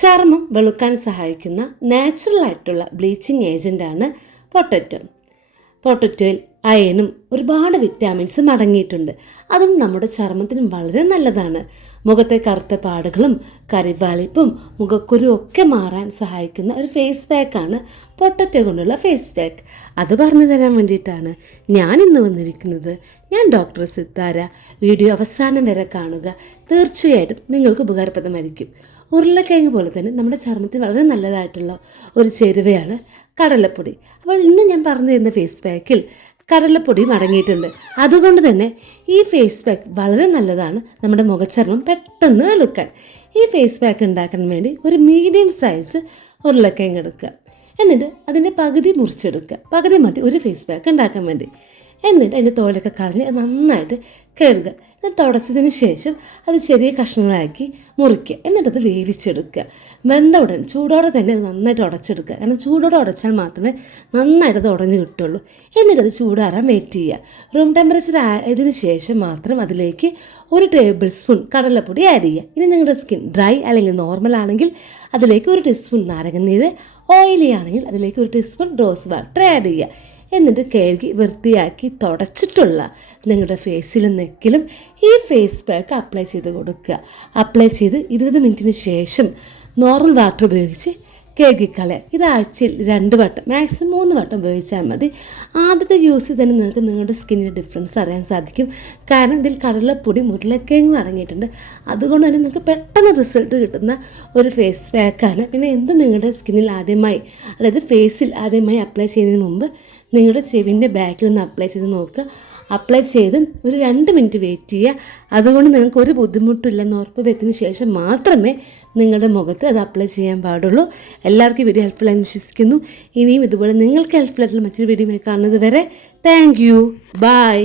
ചർമ്മം വെളുക്കാൻ സഹായിക്കുന്ന നാച്ചുറൽ ആയിട്ടുള്ള ബ്ലീച്ചിങ് ഏജന്റാണ് പൊട്ടറ്റോ. പൊട്ടറ്റോയിൽ അയനും ഒരുപാട് വിറ്റാമിൻസും അടങ്ങിയിട്ടുണ്ട് അതും നമ്മുടെ ചർമ്മത്തിന് വളരെ നല്ലതാണ്. മുഖത്തെ കറുത്ത പാടുകളും കരിവാളിപ്പും മുഖക്കുരു ഒക്കെ മാറാൻ സഹായിക്കുന്ന ഒരു ഫേസ് പാക്കാണ് പൊട്ടറ്റോ കൊണ്ടുള്ള ഫേസ് പാക്ക് അത് പറഞ്ഞു തരാൻ വേണ്ടിയിട്ടാണ് ഞാൻ ഇന്ന് വന്നിരിക്കുന്നത്. ഞാൻ ഡോക്ടർ സിത്താര. വീഡിയോ അവസാനം വരെ കാണുക. തീർച്ചയായിട്ടും നിങ്ങൾക്ക് ഉപകാരപ്രദമായിരിക്കും. ഉരുളക്കിഴങ്ങ് പോലെ തന്നെ നമ്മുടെ ചർമ്മത്തിന് വളരെ നല്ലതായിട്ടുള്ള ഒരു ചേരുവയാണ് കടലപ്പൊടി. അപ്പോൾ ഇന്ന് ഞാൻ പറഞ്ഞു തരുന്ന ഫേസ് പാക്കിൽ കടലപ്പൊടിയും അടങ്ങിയിട്ടുണ്ട് അതുകൊണ്ട് തന്നെ ഈ ഫേസ് പാക്ക് വളരെ നല്ലതാണ് നമ്മുടെ മുഖചർമ്മം പെട്ടെന്ന് വെളുക്കാൻ ഈ ഫേസ് പാക്ക് ഉണ്ടാക്കാൻ വേണ്ടി ഒരു മീഡിയം സൈസ് ഉരുളക്കിഴങ്ങ് എടുക്കുക. എന്നിട്ട് അതിന്റെ പകുതി മുറിച്ചെടുക്കുക. പകുതി മതി ഒരു ഫേസ് പാക്ക് ഉണ്ടാക്കാൻ വേണ്ടി. എന്നിട്ട് അതിന്റെ തോലൊക്കെ കളഞ്ഞ് നന്നായിട്ട് കഴുകുക. ഇത് തുടച്ചതിന് ശേഷം അത് ചെറിയ കഷ്ണങ്ങളാക്കി മുറിക്കുക. എന്നിട്ടത് വേവിച്ചെടുക്കുക. വെന്ത ഉടൻ ചൂടോടെ തന്നെ അത് നന്നായിട്ട് ഉടച്ചെടുക്കുക. കാരണം ചൂടോടെ ഉടച്ചാൽ മാത്രമേ നന്നായിട്ട് അത് ഉടഞ്ഞ് കിട്ടുള്ളൂ. എന്നിട്ടത് ചൂടാറാൻ വെയിറ്റ് ചെയ്യുക. റൂം ടെമ്പറേച്ചർ ആയതിനു ശേഷം മാത്രം അതിലേക്ക് ഒരു ടേബിൾ സ്പൂൺ കടലപ്പൊടി ആഡ് ചെയ്യുക. ഇനി നിങ്ങളുടെ സ്കിൻ ഡ്രൈ അല്ലെങ്കിൽ നോർമൽ ആണെങ്കിൽ അതിലേക്ക് ഒരു ടീസ്പൂൺ നാരങ്ങ നീര് ഓയിലി ആണെങ്കിൽ അതിലേക്ക് ഒരു ടീസ്പൂൺ റോസ് വാട്ടർ ആഡ് ചെയ്യുക. എന്നിട്ട് കഴുകി വൃത്തിയാക്കി തുടച്ചിട്ടുള്ള നിങ്ങളുടെ ഫേസിൽ നെക്കിലും ഈ ഫേസ് പാക്ക് അപ്ലൈ ചെയ്ത് കൊടുക്കുക. അപ്ലൈ ചെയ്ത് ഇരുപത് മിനിറ്റിന് ശേഷം നോർമൽ വാട്ടർ ഉപയോഗിച്ച് കഴുകിക്കളയുക. ഇത് ആഴ്ചയിൽ രണ്ട് വട്ടം മാക്സിമം മൂന്ന് വട്ടം ഉപയോഗിച്ചാൽ മതി. ആദ്യത്തെ യൂസ് തന്നെ നിങ്ങൾക്ക് നിങ്ങളുടെ സ്കിന്നിന്റെ ഡിഫറൻസ് അറിയാൻ സാധിക്കും. കാരണം ഇതിൽ കടലപ്പൊടി ഉരുളക്കിഴങ്ങും അടങ്ങിയിട്ടുണ്ട്. അതുകൊണ്ട് തന്നെ നിങ്ങൾക്ക് പെട്ടെന്ന് റിസൾട്ട് കിട്ടുന്ന ഒരു ഫേസ് പാക്കാണ് പിന്നെ എന്ത് നിങ്ങളുടെ സ്കിന്നിൽ ആദ്യമായി അതായത് ഫേസിൽ ആദ്യമായി അപ്ലൈ ചെയ്യുന്നതിന് മുമ്പ് നിങ്ങളുടെ ചെവിന്റെ ബാക്കിൽ നിന്ന് അപ്ലൈ ചെയ്ത് നോക്കുക. അപ്ലൈ ചെയ്ത് ഒരു രണ്ട് മിനിറ്റ് വെയിറ്റ് ചെയ്യുക. അതുകൊണ്ട് നിങ്ങൾക്ക് ഒരു ബുദ്ധിമുട്ടില്ലെന്ന് ഉറപ്പ് വരുത്തിന് ശേഷം മാത്രമേ നിങ്ങളുടെ മുഖത്ത് അത് അപ്ലൈ ചെയ്യാൻ പാടുള്ളൂ. എല്ലാവർക്കും വീഡിയോ ഹെൽപ്ഫുൾ ആയി വിശ്വസിക്കുന്നു. ഇനിയും ഇതുപോലെ നിങ്ങൾക്ക് ഹെൽപ്ഫുൾ ആയിട്ടുള്ള മറ്റൊരു വീഡിയോ കാണുന്നത് വരെ താങ്ക് യു ബൈ